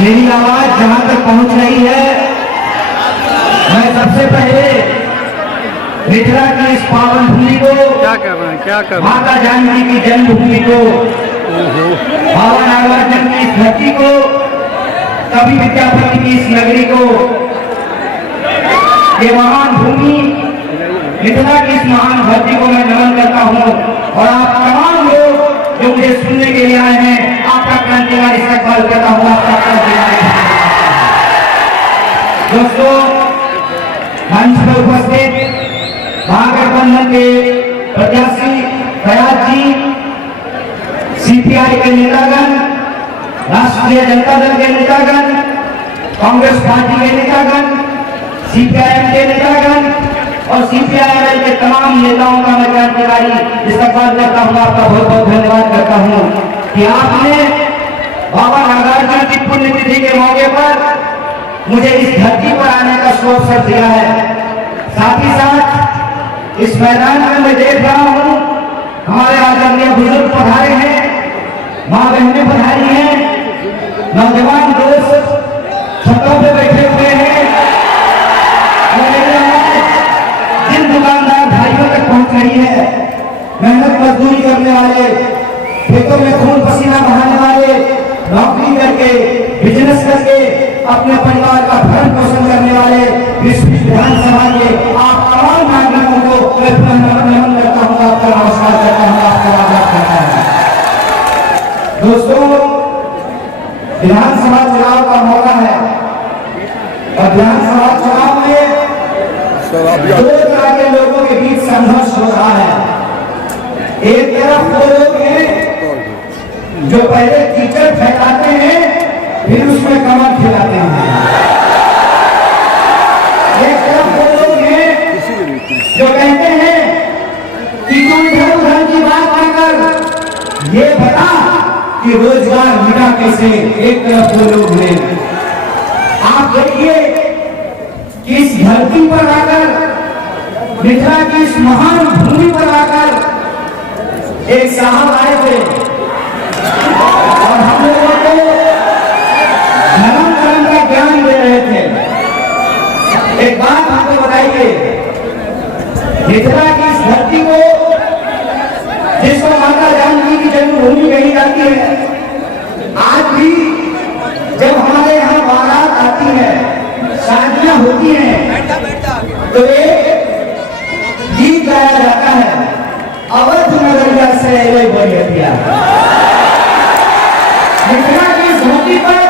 मेरी आवाज जहां तक पहुंच रही है, मैं सबसे पहले मिथिला की इस पावन भूमि को, क्या कर रहे हैं माता जानकी की जन्मभूमि को, बाबा नागराजन की इस धरती को, कवि विद्यापति की इस नगरी को, ये महान भूमि मिथिला की इस महान धरती को मैं नमन करता हूँ। और आप तमाम लोग जो मुझे सुनने के लिए आए हैं, आपका क्रांतिकारी इस्तकबाल करता हूँ। आपका क्रांतिकारी दोस्तों, मंच पर उपस्थित महागठबंधन के प्रत्याशी फयाज जी, सीपीआई के नेतागण, राष्ट्रीय जनता दल के नेतागण, कांग्रेस पार्टी के नेतागण, सीपीआईएम के नेतागण और सीपीआईएम के तमाम नेताओं का मैं क्रांतिकारी इस्तकबाल करता हूँ। आपका बहुत बहुत धन्यवाद करता हूँ कि आपने बाबा नागार्जुन की पुण्यतिथि के मौके पर मुझे इस धरती पर आने का अवसर दिया है। साथ ही साथ इस मैदान में मैं देख रहा हूँ हमारे आदरणीय बुजुर्ग पधारे हैं, माँ बहनें पधारी हैं, नौजवान दोस्त छतों पे बैठे हुए हैं। जिन दुकानदार भाइयों तक पहुंच रही है, मेहनत मजदूरी करने वाले, खेतों में खून पसीना बहाने वाले, नौकरी करके बिजनेस करके अपने परिवार का भरण पोषण करने वाले विधानसभा के आप तमाम नागरिकों को मैं नमन करता हूँ, आपका नमस्कार करता हूँ, आपका आभार करता हूँ। दोस्तों, विधानसभा चुनाव का मौका है और विधानसभा चुनाव में दो तरह के लोगों के बीच संघर्ष हो रहा है। एक तरफ वो लोग हैं जो पहले कीचड़ फैलाते हैं, फिर उसमें कमर खिलाते हैं। एक तरफ वो लोग हैं जो कहते हैं कि तू इधर उधर की बात न कर, ये बता कि रोजगार मिला कैसे। एक तरफ वो लोग हैं। आप देखिए कि इस धरती पर आकर, मिथिला की इस महान भूमि पर आकर एक साहब आए थे और हम लोगों को धर्म कर्म का ज्ञान दे रहे थे। एक बात हमको बताइए, मिथिला की इस धरती को, जिसको माता जानकी की जन्मभूमि कही जाती है, आज भी जब हमारे यहाँ बारात आती है, शादियां होती हैं, तो एक गीत गाया जाता है, अवध नगरिया से ले बरिया। मिथिला की इस धरती पर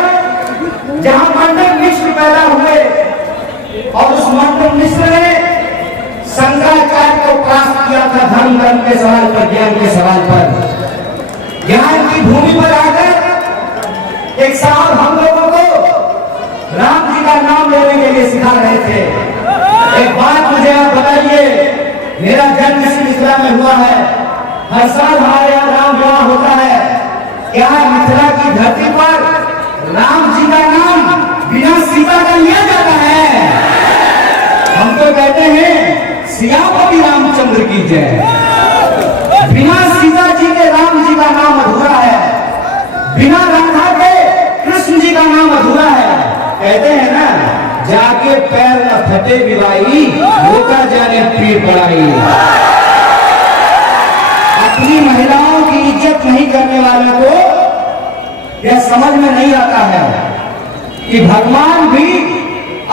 जहां मंडन मिश्र पैदा हुए और उस मंडन मिश्र ने शंकराचार्य को प्राप्त किया था धर्म कर्म के सवाल पर, ज्ञान के सवाल पर। ज्ञान की भूमि पर आकर एक साहब हम लोगों को राम जी का नाम लेने के लिए सिखा रहे थे। एक बात मुझे आप बताइए, मेरा जन्म इस मिथिला में हुआ है, हर साल हमारे यहाँ राम विवाह होता है। क्या मिथिला की धरती पर राम जी का नाम बिना सीता का लिया जाता है? हम तो कहते हैं सियापति रामचंद्र की जय। बिना सीता जी के राम जी का नाम अधूरा है, बिना राधा के कृष्ण जी का नाम अधूरा है। कहते हैं ना, जाके पैर न फटे बिवाई, होता जाने पीर पड़ाई। अपनी महिलाओं की इज्जत नहीं करने वालों को यह समझ में नहीं आता है कि भगवान भी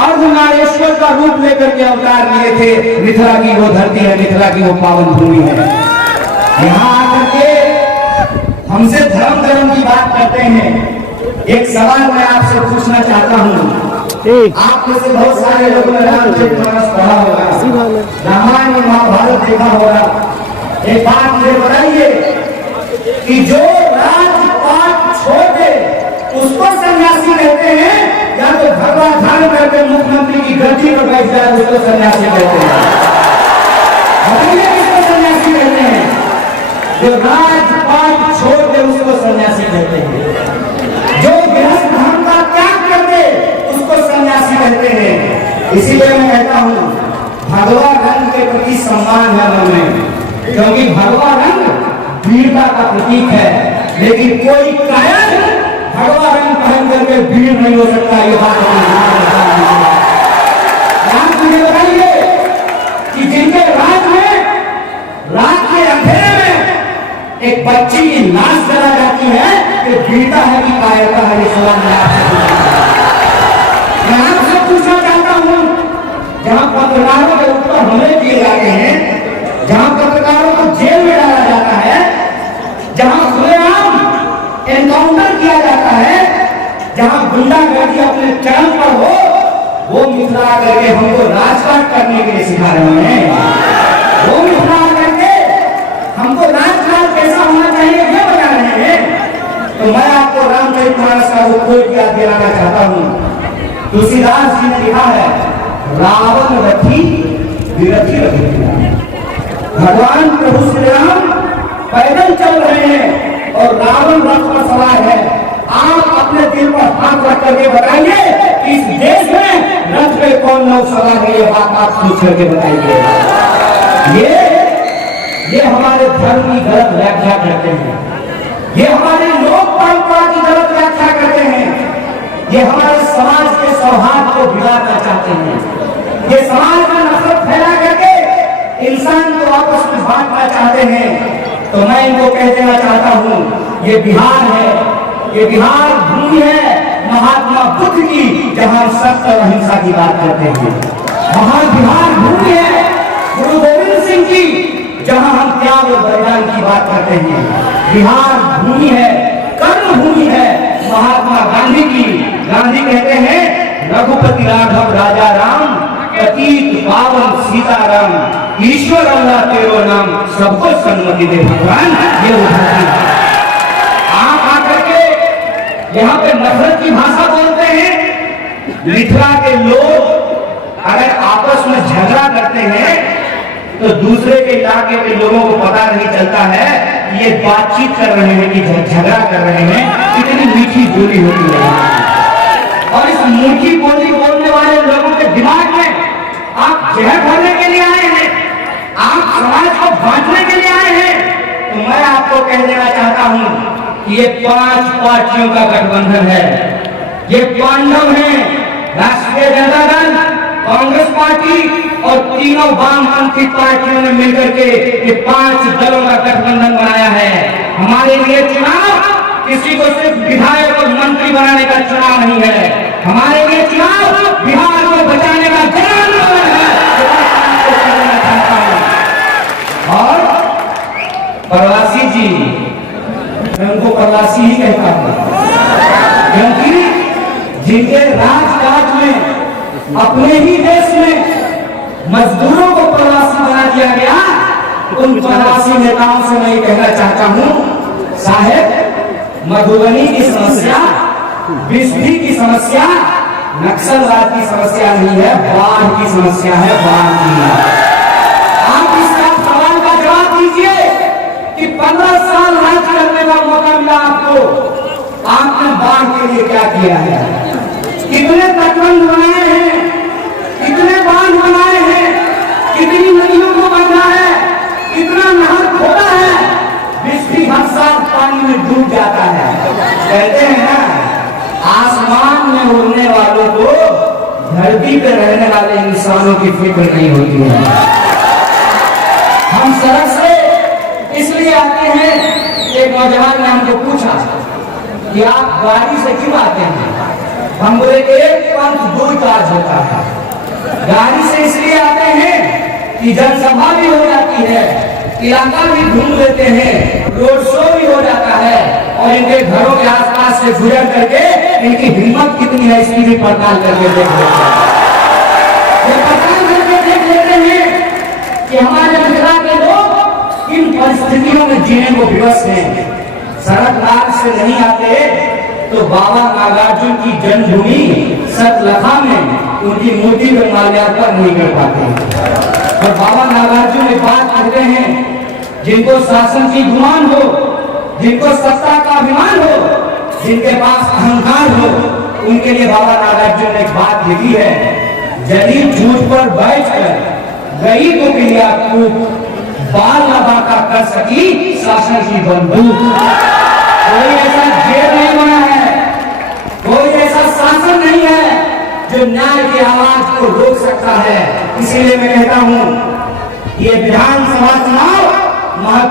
अर्धनारेश्वर का रूप लेकर के अवतार लिए थे। मिथिला की वो धरती है, मिथिला की वो पावन भूमि है। यहाँ आकर के हमसे धर्म कर्म की बात करते हैं। एक सवाल मैं आपसे पूछना चाहता हूँ। आप में से बहुत सारे लोगों ने रामचरितमानस पढ़ा होगा, रामायण और महाभारत देखा होगा। एक बात मुझे बताइए कि जो राजपाट छोड़ दे उसको सन्यासी कहते हैं, या तो भगवा धारण करके मुख्यमंत्री की गद्दी पर बैठ जाए उसको सन्यासी कहते हैं? बताइए किसको सन्यासी कहते हैं? जो राजपाट छोड़ दे उसको सन्यासी कहते हैं। जो गृहस्थ धर्म का त्याग कर दे उसको सन्यासी कहते हैं। इसीलिए मैं कहता हूँ, भगवा रंग के प्रति सम्मान है मन में, क्योंकि भगवा रंग वीरता का प्रतीक है। लेकिन कोई कायर भगवा रंग पहन करके वीर नहीं हो सकता। ये बात मुझे बताइए कि जिनके राज में रात के अंधेरे में एक बच्ची की लाश जला जाती है, ये वीरता है कि कायरता है? ये सवाल मैं आपसे पूछना चाहता हूं, जहां पत्रकारों के ऊपर हमले किए जाते हैं, जहां पत्रकारों को जेल में डाला जाता है, जहां खुलेआम एनकाउंटर किया जाता है, जहां गुंडागर्दी अपने चरम पर हो, वो मिथिला करके हमको राजकाज करने के लिए सिखा रहे हैं। वो मिथिला करके हमको राजकाज कैसा होना चाहिए ये बता रहे हैं। तो मैं आपको रामचरितमानस का वो कोट याद दिलाना चाहता हूँ। तुलसीदास जी ने लिखा है, रावण रथी विरथी रथी। भगवान प्रभु श्री राम पैदल चल रहे हैं और रावण रथ पर सवार है। आप अपने दिल पर हाथ रख करके बताइए, इस देश में रथ पे कौन लोग सवार है? ये बात आप सोच करके बताइए। ये हमारे धर्म की गलत व्याख्या करते हैं, ये हमारे लोक परंपरा की गलत व्याख्या करते हैं, ये हमारे समाज के सौहार्द को बिगाड़ना चाहते हैं, ये समाज में नफरत फैला करके इंसान को आपस में बांटना चाहते हैं। तो मैं इनको कह देना चाहता हूं, ये बिहार है, ये बिहार भूमि है महात्मा बुद्ध की, जहां सत्य और अहिंसा की बात करते हैं। वहां बिहार भूमि है गुरु गोविंद सिंह की, जहां हम त्याग और बलिदान की बात करते हैं। बिहार भूमि है, कर्म भूमि है महात्मा गांधी की। गांधी कहते हैं, रघुपति राघव राजा राम, पतित पावन सीताराम, ईश्वर अल्लाह तेरो नाम, सबको सन्मति दे भगवान। ये उदाहरण आप आकर के यहाँ पे नफरत की भाषा बोलते हैं। मिथिला के लोग अगर आपस में झगड़ा करते हैं तो दूसरे के इलाके के लोगों को पता नहीं चलता है कि ये बातचीत कर रहे हैं कि झगड़ा कर रहे हैं। कितनी मीठी बोली होती है, और इस मीठी बोली बोलने वाले लोगों के दिमाग में आप जहर भरने के लिए आए हैं, आप समाज को बांटने के लिए आए हैं। तो मैं आपको कह देना चाहता हूं, ये 5 पार्टियों का गठबंधन है, ये पांडव हैं, राष्ट्रीय जनता दल, कांग्रेस पार्टी और तीनों वामपंथी पार्टियों ने मिलकर के ये 5 दलों का गठबंधन बनाया है। हमारे लिए चुनाव किसी को सिर्फ विधायक और मंत्री बनाने का चुनाव नहीं है, हमारे लिए चुनाव बिहार को बचाने का जन आंदोलन है। और प्रवासी जी, मैं उनको प्रवासी ही कहता हूं, क्योंकि जिनके राजकाज में अपने ही देश में मजदूरों को प्रवासी बना दिया गया, उन प्रवासी नेताओं से मैं कहना चाहता हूं, साहेब मधुबनी की समस्या, बिस्फी की समस्या नक्सलवाद की समस्या नहीं है, बाढ़ की समस्या है, बाढ़ की। आप इसका सवाल का जवाब दीजिए कि 15 साल राज करने का मौका मिला आपको, आपने बाढ़ के लिए क्या किया है? कितने तटबंध बनाए हैं, कितने बांध बनाए हैं, कितनी नदियों को बांधा है, कितना नहर खोदा है? बिस्फी हर साल पानी में डूब जाता है। कहते हैं ना, आसमान में उड़ने वालों को धरती पे रहने वाले इंसानों की फिक्र नहीं होती है। हम सड़क से इसलिए आते हैं, एक नौजवान ने हमको पूछा कि आप गाड़ी से क्यों आते हैं? हम बोले एक पंथ दो काज होता है। गाड़ी से इसलिए आते हैं कि जनसभा भी हो जाती है, इलाका भी घूम लेते हैं, रोड शो भी हो जाता है, और इनके घरों के आसपास से गुजर करके इनकी हिम्मत कितनी है इसकी भी पड़ताल करके देख लेते हैं। ये पड़ताल करके देख लेते हैं कि हमारे मिथिला के लोग किन परिस्थितियों में जीने को विवश हैं। सड़क मार्ग से नहीं आते तो बाबा नागार्जुन की जन्मभूमि सतलखा में उनकी मूर्ति पर माल्यार्पण नहीं कर पाते। और बाबा नागार्जुन एक बात कहते हैं, जिनको शासन की गुमान हो, जिनको सत्ता का अभिमान हो, जिनके पास अहंकार हो, उनके लिए बाबा नागार्जुन ने एक बात लिखी है, यदि झूठ पर बैठकर गई को क्रिया बाल लगा कर सकी शासन की बंदूक। कोई ऐसा जेल नहीं बना है शासन नहीं है जो न्याय की आवाज को रोक सकता है। इसीलिए मैं कहता हूं ये विधानसभा चुनाव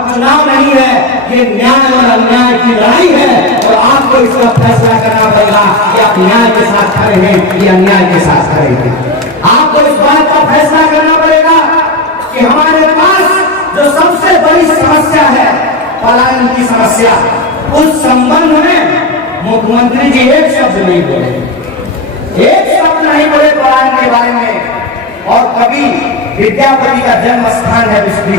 चुनाव नहीं है, ये न्याय और अन्याय की लड़ाई है और आपको इसका फैसला करना पड़ेगा कि आप न्याय के साथ खड़े हैं या अन्याय के साथ खड़े हैं। आपको इस बात का फैसला करना पड़ेगा कि हमारे पास जो सबसे बड़ी समस्या है पलायन की समस्या, उस संबंध में मुख्यमंत्री जी एक शब्द नहीं बोले, एक शब्द नहीं बोले पलायन के बारे में। और कभी विद्यापति का जन्म स्थान है बिस्फी,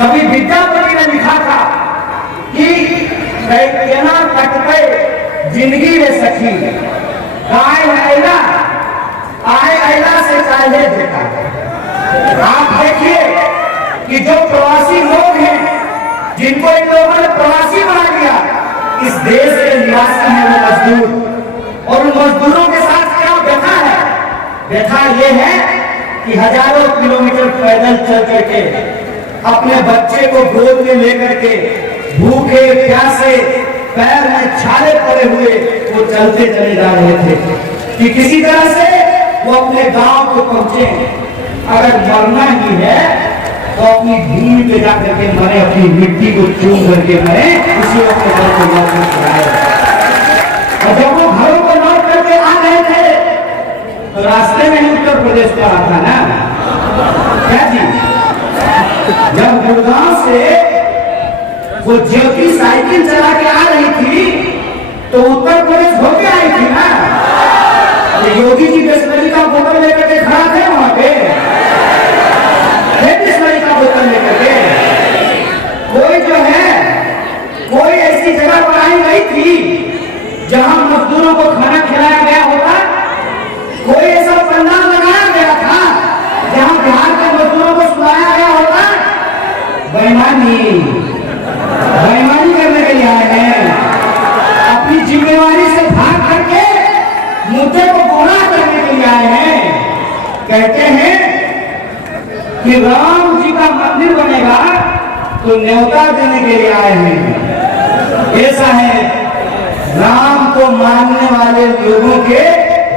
कभी विद्यापति ने लिखा था कि कैना कटपे जिंदगी में सखी गाय ऐला आए ऐला से काहे देता। आप देखिए कि जो प्रवासी लोग हैं जिनको इन लोगों ने प्रवासी बना दिया, इस देश के निवासी हैं वो मजदूर, और उन मजदूरों के साथ क्या व्यथा है? व्यथा ये है कि हजारों किलोमीटर पैदल चल करके अपने बच्चे को गोद में लेकर के भूखे प्यासे पैर में छाले पड़े हुए वो चलते चले जा रहे थे कि किसी तरह से वो अपने गांव को पहुंचे। अगर मरना ही है तो अपनी भूमि पे जाकर के मरे, अपनी मिट्टी को चूम करके मरे, उसी अपने घर को लौट कर। और जब वो घरों को लौट करके आ रहे थे तो रास्ते में ही उत्तर प्रदेश का आता ना क्या जी, जब गुड़गांव से वो ज्योति साइकिल चला के आ रही थी तो उत्तर प्रदेश होके आई थी ना। योगी जी बिस्लरी का बोतल लेकर के खड़ा थे वहां पे, बिस्लरी का बोतल लेकर के। कोई जो है कोई ऐसी जगह बनाई गई थी जहां मजदूरों को खाना खिलाया गया होता, कोई ऐसा पंडाल लगाया गया था जहां बिहार के मजदूरों को सुलाया गया होता। बेईमानी करने के लिए आए हैं, अपनी जिम्मेवारी से भाग करके मुद्दे को गुमराह करने के लिए आए हैं। कहते हैं कि राम जी का मंदिर बनेगा तो न्योता देने के लिए आए हैं। ऐसा है, राम को मानने वाले लोगों के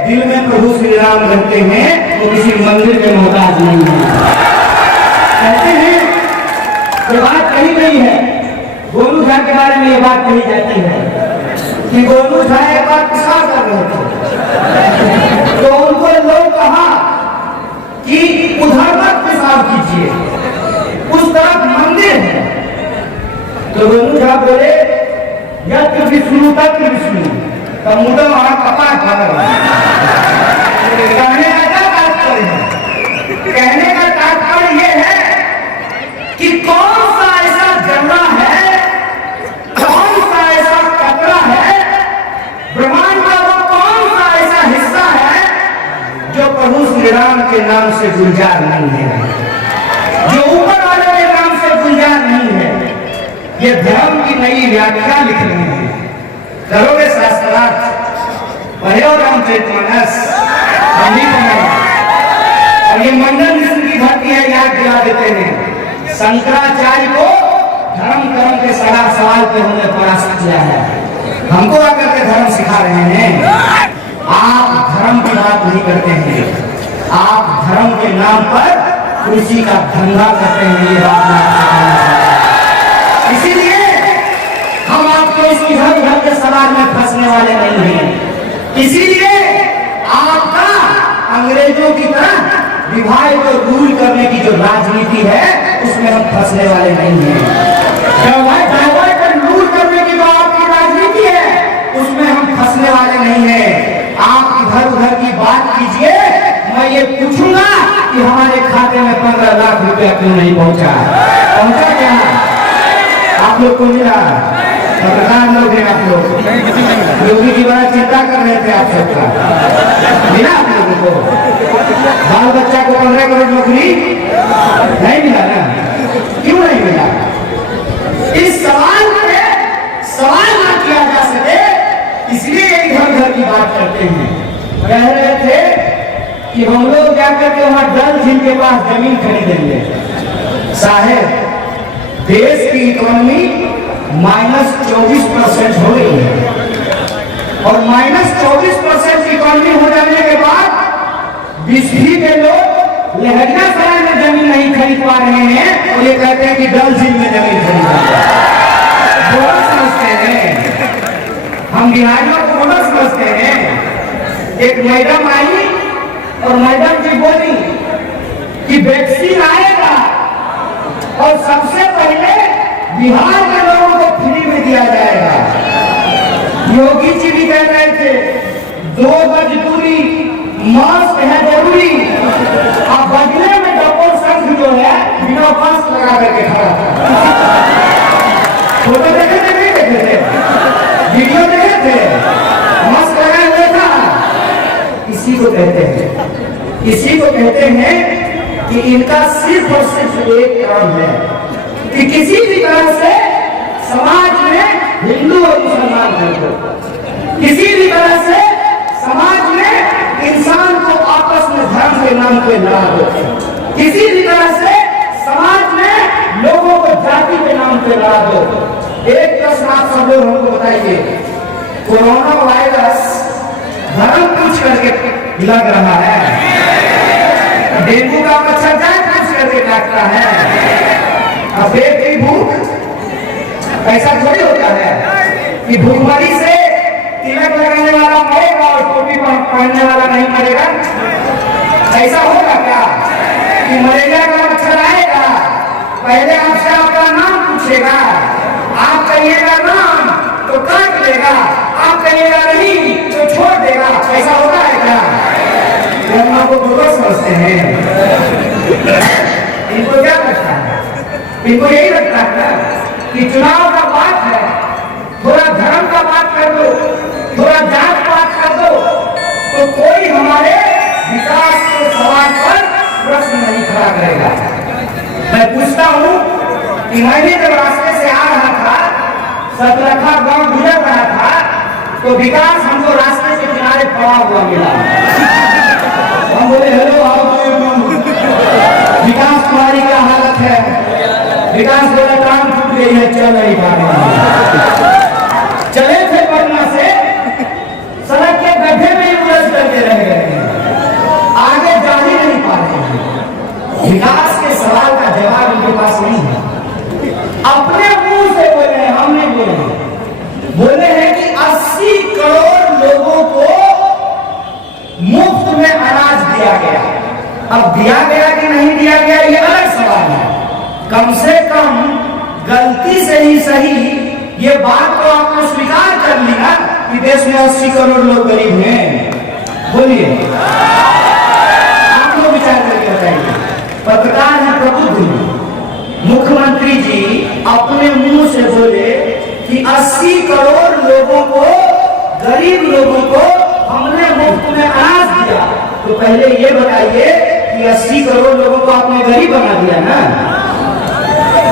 दिल में प्रभु श्री राम रहते हैं, वो किसी मंदिर के मोहताज नहीं है। कहते हैं ये बात कही गई है, गोलू झा के बारे में ये बात कही जाती है कि गोलू झा एक बार पेशाब कर रहे थे तो उनको लोग कहा कि उधर मत पेशाब कीजिए, उस तरफ मंदिर है। तो गोलू झा बोले यत्र विष्णु तत्र विष्णु, तो मुझे वहां कपा कहने का क्या तात्पर्य है? कहने का तात्पर्य यह है कि कौन सा ऐसा जर्रा है, कौन सा ऐसा कतरा है ब्रह्मांड का, वो कौन सा ऐसा हिस्सा है जो प्रभु श्री राम के नाम से गुलजार नहीं है, जो ऊपर वाले के नाम से गुलजार नहीं है। ये धर्म की नई व्याख्या लिख रहे हैं, करोगे शास्त्रार्थ पढ़े और रामचरितमानस और ये मंडल मिश्र की धरती है, याद दिला देते हैं। शंकराचार्य को धर्म कर्म के सवाल पे हमने परास्त किया है, हमको आकर के धर्म सिखा रहे हैं। आप धर्म की बात नहीं करते हैं, आप धर्म के नाम पर कुर्सी का धंधा करते हैं, ये बात। इसीलिए हम आपको इस इधर उधर के सवाल में फंसने वाले नहीं हैं। इसीलिए आपका अंग्रेजों की तरह डिवाइड और रूल करने की जो राजनीति है उसमें हम फंसने वाले नहीं हैं। डिवाइड और रूल करने की जो आपकी राजनीति है उसमें हम फंसने वाले नहीं हैं। आप इधर उधर की बात कीजिए, मैं ये पूछूंगा कि हमारे खाते में 15 लाख रुपया क्यों नहीं पहुंचा? पहुंचा क्या? आप लोग को मिला? पत्रकार लोग हैं आप लोग, योगी जी बड़ा चिंता कर रहे थे आप सबका, मिला आप लोगों को? बाल बच्चा को 15 करोड़ नौकरी नहीं मिला ना? क्यों नहीं मिला? इस सवाल पे सवाल ना किया जा सके, इसलिए इधर उधर की बात करते हैं। कह रहे थे कि हम लोग जाकर के वहां डल झील के पास जमीन खरीदेंगे। साहेब, देश की इकोनॉमी -24% हो गई है, और -24% इकोनॉमी हो जाने के बाद 20 के लोग लहरिया सराय में जमीन नहीं खरीद पा रहे हैं और ये कहते हैं कि डल झील में जमीन खरीद बोनस समझते हैं। हम बिहारियों को बोनस समझते हैं। एक मैडम आई और मैडम जी बोली कि वैक्सीन आएगा और सबसे पहले बिहार के लोगों को फ्री में दिया जाएगा। योगी जी भी कह रहे थे 2 गज दूरी, मास्क है जरूरी। अब बदले में डबल संघ जो है बिना मास्क लगा करके खड़ा था। फोटो देखे थे नहीं देखे थे, वीडियो देखे थे, मास्क लगाए हुए था। इसी को कहते हैं, इसी को कहते हैं कि इनका सिर्फ और सिर्फ एक काम है कि किसी भी तरह से समाज में हिंदू और मुसलमान को, किसी भी तरह से समाज में इंसान को आपस में धर्म के नाम पे लड़ा दो, किसी भी तरह से समाज में लोगों को जाति के नाम पे लड़ा दो। एक प्रश्न आप सब लोग हमको बताइए, कोरोना वायरस धर्म पूछ करके लग रहा है, डेंगू का मच्छर जाए पूछ करके काटता है, अब पेट की भूख ऐसा थोड़ी होता है कि भूखमरी से तिलक लगाने वाला मरेगा और टोपी पहनने वाला नहीं मरेगा। ऐसा होगा क्या कि मलेरिया का मच्छर आएगा, पहले आपसे आपका नाम पूछेगा, आप कहिएगा नाम तो काट देगा, आप कहिएगा नहीं तो छोड़ देगा। ऐसा होता है क्या? हम आपको बोलो समझते हैं। इनको क्या लगता है? इनको यही लगता है कि चुनाव का बात है, थोड़ा धर्म का बात कर दो, थोड़ा जात पात कर दो तो कोई हमारे विकास के सवाल पर प्रश्न नहीं खड़ा करेगा। मैं पूछता हूं कि मैंने जब रास्ते से आ रहा था, सतरखा गांव गुजर रहा था, तो विकास हमको रास्ते के किनारे पड़ा हुआ मिला। हम बोले हेलो आओ, विकास तुम्हारी क्या हालत है? विकास बोला टांग टूट गई है, चल नहीं पा रहे। चले थे पटना से, सड़क के गड्ढे में ही उलझ करके रह गए, आगे जा ही नहीं पा रहे। विकास के सवाल का जवाब उनके पास नहीं है। अपने मुंह से बोले, हम नहीं बोले, बोले हैं कि 80 करोड़ लोगों को मुफ्त में अनाज दिया गया। अब दिया गया कि नहीं दिया गया ये अलग सवाल है। कम से कम गलती से ही सही ये बात तो आपने स्वीकार कर ली ना कि देश में 80 करोड़ लोग गरीब हैं। बोलिए, आप लोग विचार करके बताइए। पत्रकार है प्रबुद्ध, मुख्यमंत्री जी अपने मुंह से बोले कि 80 करोड़ लोगों को, गरीब लोगों को हमने मुफ्त में अनाज दिया। तो पहले ये बताइए कि 80 करोड़ लोगों को आपने गरीब बना दिया ना?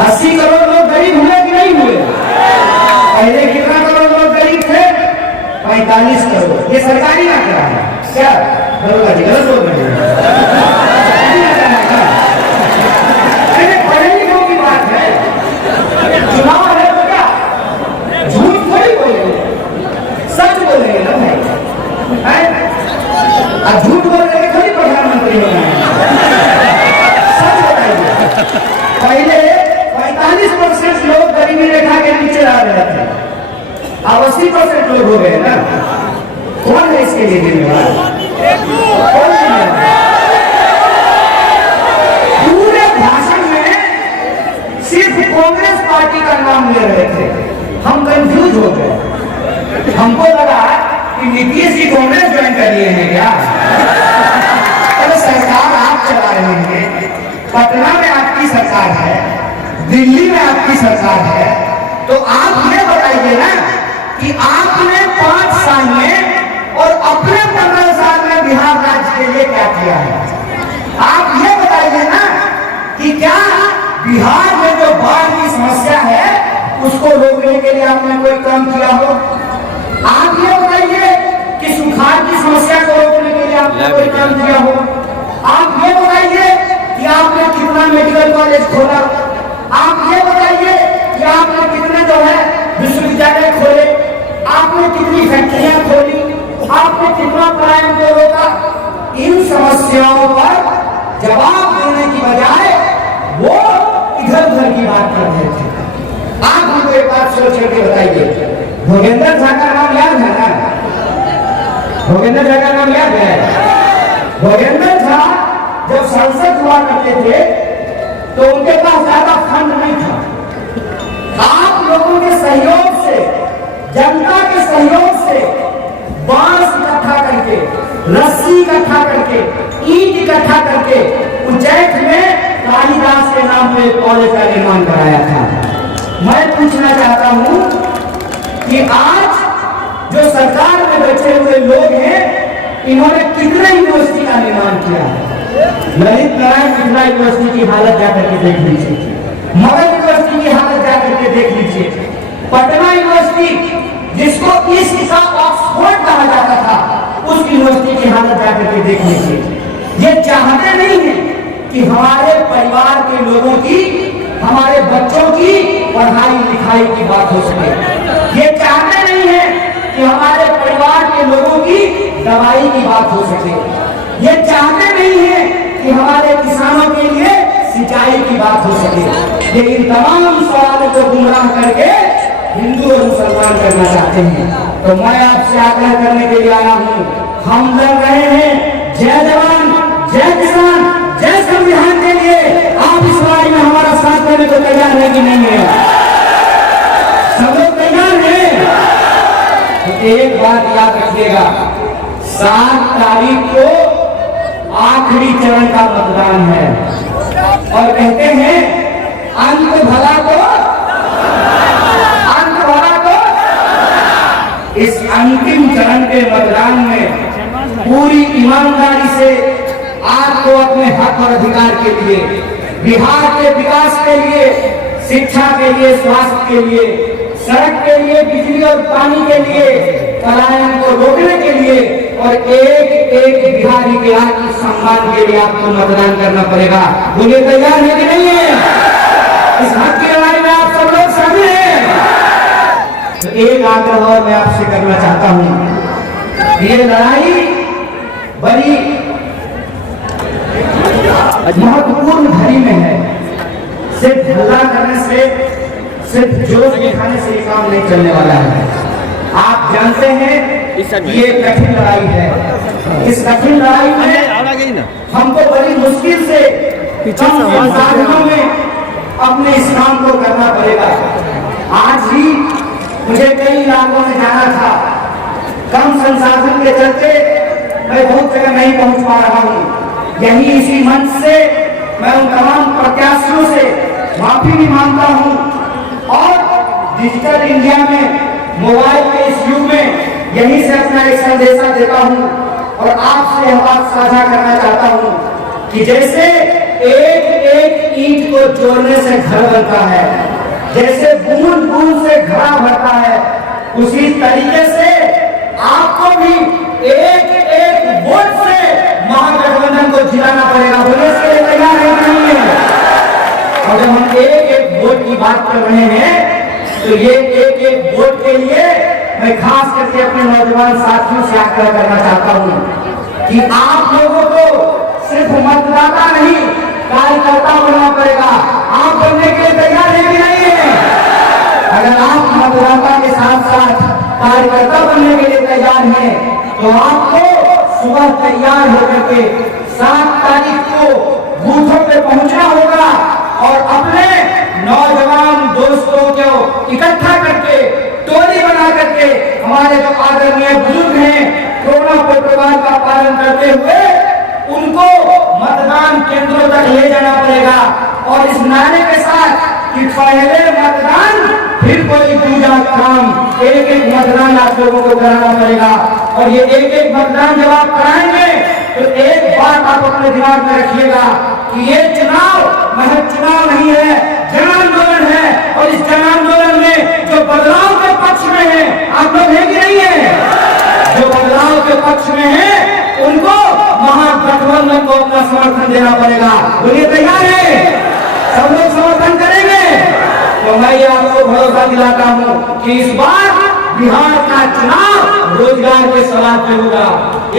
80 करोड़ लोग गरीब हुए कि नहीं हुए? पहले कितना करोड़ लोग गरीब थे? 45 करोड़। ये सरकारी आंकड़ा है क्या? बरोबर जी, गलत बोल रहे हैं। पढ़े लिखों की बात है, चुनाव है तो क्या झूठ थोड़ी बोलेंगे, सच बोलेंगे ना भाई। अब झूठ बोल रहे थोड़ी प्रधानमंत्री होना है, सच बताइए। पहले 45% लोग गरीबी रेखा के नीचे आ रहे थे, अब 80% लोग हो गए ना। कौन है इसके लिए जिम्मेवार? कौन है? पूरे भाषण में सिर्फ कांग्रेस पार्टी का नाम ले रहे थे, हम कंफ्यूज हो गए। हमको लगा कि नीतीश जी कांग्रेस ज्वाइन कर लिए हैं क्या? तो सरकार आप चला रहे हैं, पटना में आपकी सरकार है, दिल्ली में आपकी सरकार है, तो आप ये बताइए ना कि आपने 5 साल में और अपने 15 साल में बिहार राज्य के लिए क्या किया है? आप ये बताइए ना कि क्या बिहार में जो बाढ़ की समस्या है उसको रोकने के लिए आपने कोई काम किया हो? आप ये बताइए कि सुखाड़ की समस्या को रोकने के लिए आपने कोई काम किया हो? आप ये बताइए कि आपने कितना मेडिकल कॉलेज खोला? आप ये बताइए कि आपने कितने जो है विश्वविद्यालय खोले? आपने कितनी फैक्ट्रियां खोली, आपने कितना क्राइम को रोका। इन समस्याओं पर जवाब देने की बजाय वो इधर उधर की बात कर रहे थे। आप हमको एक बात सोच करके बताइए, भोगेंद्र झा का नाम याद है ना? भोगेंद्र झा का नाम याद है? भोगेंद्र झा जब सांसद हुआ करते थे तो उनके पास ज्यादा फंड नहीं था। आप लोगों के सहयोग से, जनता के सहयोग से बांस इकट्ठा करके, रस्सी इकट्ठा करके, ईंट इकट्ठा करके उज्जैन में कालिदास के नाम पे कॉलेज का निर्माण कराया था। मैं पूछना चाहता हूं कि आज जो सरकार में बैठे हुए लोग हैं, इन्होंने कितने यूनिवर्सिटी का निर्माण किया है? ललित नारायण मिथिला यूनिवर्सिटी की हालत जाकर के देख लीजिए, मगध यूनिवर्सिटी की हालत जाकर के देख लीजिए, पटना यूनिवर्सिटी जिसको ईस्ट का ऑक्सफोर्ड कहा जाता था, उस यूनिवर्सिटी की हालत जाकर के देख लीजिए। ये चाहते नहीं है कि हमारे परिवार के लोगों की, हमारे बच्चों की पढ़ाई लिखाई की बात हो सके। ये चाहते नहीं है कि हमारे परिवार के लोगों की दवाई की बात हो सके। ये चाहते नहीं है कि हमारे किसानों के लिए सिंचाई की बात हो सके। ये इन तमाम सवालों को गुमराह करके हिंदू और मुसलमान करना चाहते हैं। तो मैं आपसे आग्रह करने के लिए आया हूँ, हम लड़ रहे हैं जय जवान जय किसान जय संविधान के लिए। आप इस लड़ाई में हमारा साथ देने को तैयार है कि नहीं है? सब लोग तैयार हैं? तो एक बात याद रखिएगा, 7 तारीख को आखिरी चरण का मतदान है और कहते हैं अंत भला तो, अंत भला तो। इस अंतिम चरण के मतदान में पूरी ईमानदारी से आपको अपने हक और अधिकार के लिए, बिहार के विकास के लिए, शिक्षा के लिए, स्वास्थ्य के लिए, सड़क के लिए, बिजली और पानी के लिए, पलायन को रोकने के लिए और एक एक बिहारी के आत्म सम्मान के लिए आपको मतदान करना पड़ेगा। बोलिए तैयार है कि नहीं है? इस हक की लड़ाई में आप सब लोग शामिल हैं। तो एक आग्रह और मैं आपसे करना चाहता हूं, ये लड़ाई बड़ी महत्वपूर्ण घड़ी में है। सिर्फ हल्ला करने से, सिर्फ जोश दिखाने से ये काम नहीं चलने वाला है। आप जानते हैं ये कठिन लड़ाई है। इस कठिन लड़ाई में हमको बड़ी मुश्किल से कम संसाधनों में अपने इस काम को करना पड़ेगा। आज ही मुझे कई इलाकों में जाना था, कम संसाधन के चलते मैं बहुत जगह नहीं पहुंच पा रहा हूं। यही इसी मंच से मैं उन तमाम प्रत्याशियों से माफी भी मांगता हूं और डिजिटल इंडिया में, मोबाइल के इस युग में यही से अपना एक संदेशा देता हूं और आपसे यह बात साझा करना चाहता हूं कि जैसे एक एक ईंट को जोड़ने से घर बनता है, जैसे बूंद बूंद से घड़ा भरता है, उसी तरीके से आपको भी एक एक वोट से महागठबंधन को जिताना पड़ेगा। बोले इसके लिए तैयार है कि नहीं है? और जब हम एक एक वोट की बात कर रहे हैं तो ये एक एक वोट के लिए मैं खास करके अपने नौजवान साथियों से आग्रह करना चाहता हूं कि आप लोगों को सिर्फ मतदाता नहीं, कार्यकर्ता बनना पड़ेगा। आप बनने के लिए तैयार है कि नहीं है? अगर आप मतदाता के साथ साथ कार्यकर्ता बनने के लिए तैयार हैं तो आपको सुबह तैयार होकर के 7 तारीख को बूथों पे पहुंचना होगा और अपने नौजवान दोस्तों को इकट्ठा करके, टोली बना करके, हमारे जो आदरणीय बुजुर्ग हैं, कोरोना प्रोटोकॉल का पालन करते हुए उनको मतदान केंद्रों तक ले जाना पड़ेगा और इस नारे के साथ कि पहले मतदान फिर कोई दूसरा काम, एक एक मतदान आप लोगों को कराना पड़ेगा। और ये एक एक मतदान जब आप कराएंगे तो एक बात आप अपने दिमाग में रखिएगा कि ये चुनाव महज चुनाव नहीं है, जन आंदोलन है। और इस जन आंदोलन में जो बदलाव के पक्ष में है, आप लोग हैं कि नहीं है? जो बदलाव के पक्ष में है उनको महागठबंधन को अपना समर्थन देना पड़ेगा। बोलिए तैयार है? सब लोग समर्थन करेंगे? तो मैं ये आपको भरोसा दिलाता हूं कि इस बार बिहार का चुनाव रोजगार के सवाल पे होगा।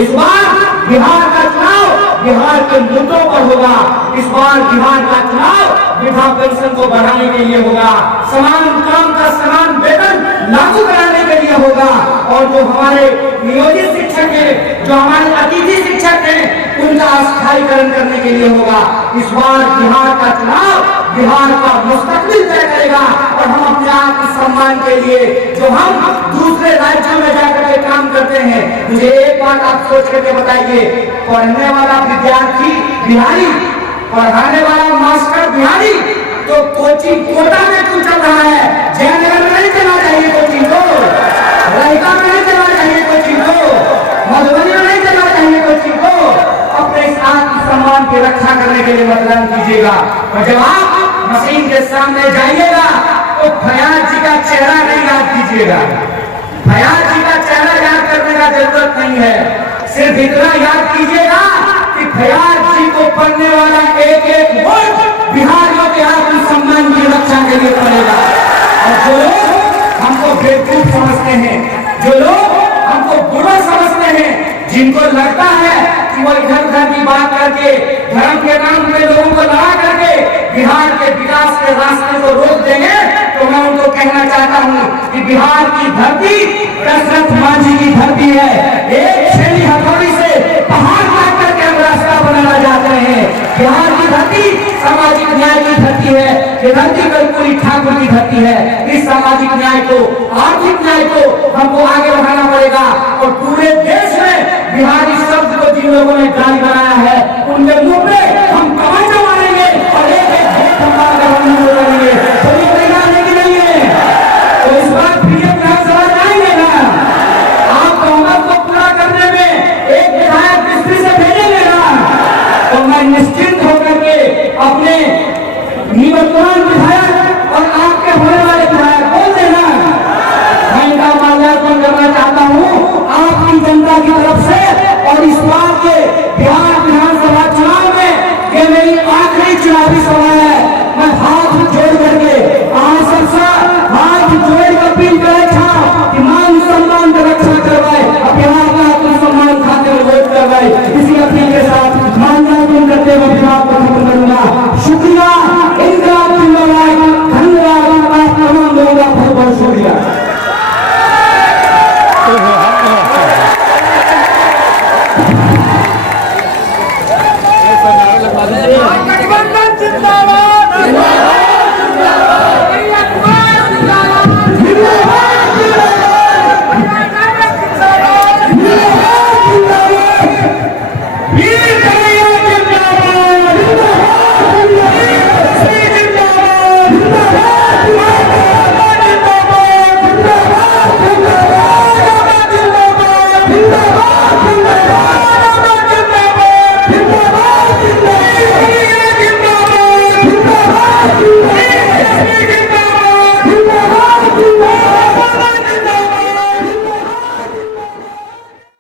इस बार बिहार का चुनाव बिहार के मुद्दों पर होगा। इस बार बिहार का चुनाव वृद्धा पेंशन को बढ़ाने के लिए होगा, समान काम का समान वेतन लागू कराने के लिए होगा, और जो हमारे नियोजित शिक्षक हैं, जो हमारे अतिथि शिक्षक हैं, उनका अस्थायीकरण करने के लिए होगा। इस बार बिहार का चुनाव बिहार का मुस्तकबिल तय करेगा, और हम अपने आत्मसम्मान के लिए जो हम दूसरे राज्यों में जाकर के काम करते हैं, मुझे एक बात आप सोच करके बताइए, पढ़ने वाला विद्यार्थी बिहारी, पढ़ाने वाला मास्टर बिहारी, तो कोचिंग कोटा में क्यों चल रहा है? जयनगर में नहीं चलना चाहिए कोचिंग को, रहिका में नहीं चलना चाहिए कोचिंग को, मधुबनी में नहीं चलना चाहिए कोचिंग को। अपने इस आत्मसम्मान की रक्षा करने के लिए मतदान कीजिएगा, और जब आप मशीन के सामने जाइएगा तो फयाज जी का चेहरा नहीं याद कीजिएगा। फयाज जी का चेहरा याद करने का जरूरत नहीं है, सिर्फ इतना याद कीजिएगा कि फयाज जी को पढ़ने वाला एक एक वोट बिहारियों के आत्मसम्मान की रक्षा के लिए पड़ेगा। और जो लोग हमको बेवकूफ समझते हैं, जो लोग हमको बुरा समझते हैं, जिनको लगता है कि वो इधर उधर की बात करके धर्म के नाम पे लोगों को लड़ा करके बिहार के विकास के रास्ते को रोक देंगे, तो मैं उनको कहना चाहता हूँ कि बिहार की धरती दशरथ मांझी की धरती है। एक छेड़ी हथौड़ी से पहाड़ काट करके हम रास्ता बनाना चाहते हैं। बिहार की धरती सामाजिक न्याय की धरती है, ये धरती कर्पूरी ठाकुर की धरती है। इस सामाजिक न्याय को, आर्थिक न्याय को हमको आगे बढ़ाना पड़ेगा, और पूरे देश में बिहारी शब्द को जिन लोगों ने गाली बनाया है, उनके मुंह पे हम कमांडो मारेंगे और एक एक वोट हम करेंगे। तो ये तैयार है कि नहीं है? तो इस बार फिर विधानसभा जाएंगे ना? आप बहुमत को पूरा करने में एक विधायक मिस्त्री से भेजेंगे ना? तो मैं निश्चिंत होकर के अपने निवर्तमान विधायक और आपके होने वाले विधायक बोल देना, मैं इनका माल्यार्पण करना चाहता हूँ आपकी जनता की तरफ से। और इस बार के बिहार विधानसभा चुनाव में ये मेरी आखिरी चुनावी सभा है। मैं हाथ जोड़ करके आप सबसे हाथ जोड़ कर अपील करना चाहूं कि मान सम्मान की रक्षा करवाए, अब बिहार का आत्मसम्मान खाते हुए वोट करवाए। इसी अपील के साथ माल्यार्पण करते हुए विभाग को खत्म करूंगा। शुक्रिया, इंकलाब जिंदाबाद, धन्यवाद। आप तमाम लोगों का बहुत बहुत शुक्रिया। गठबंधन जिंदाबाद, वीर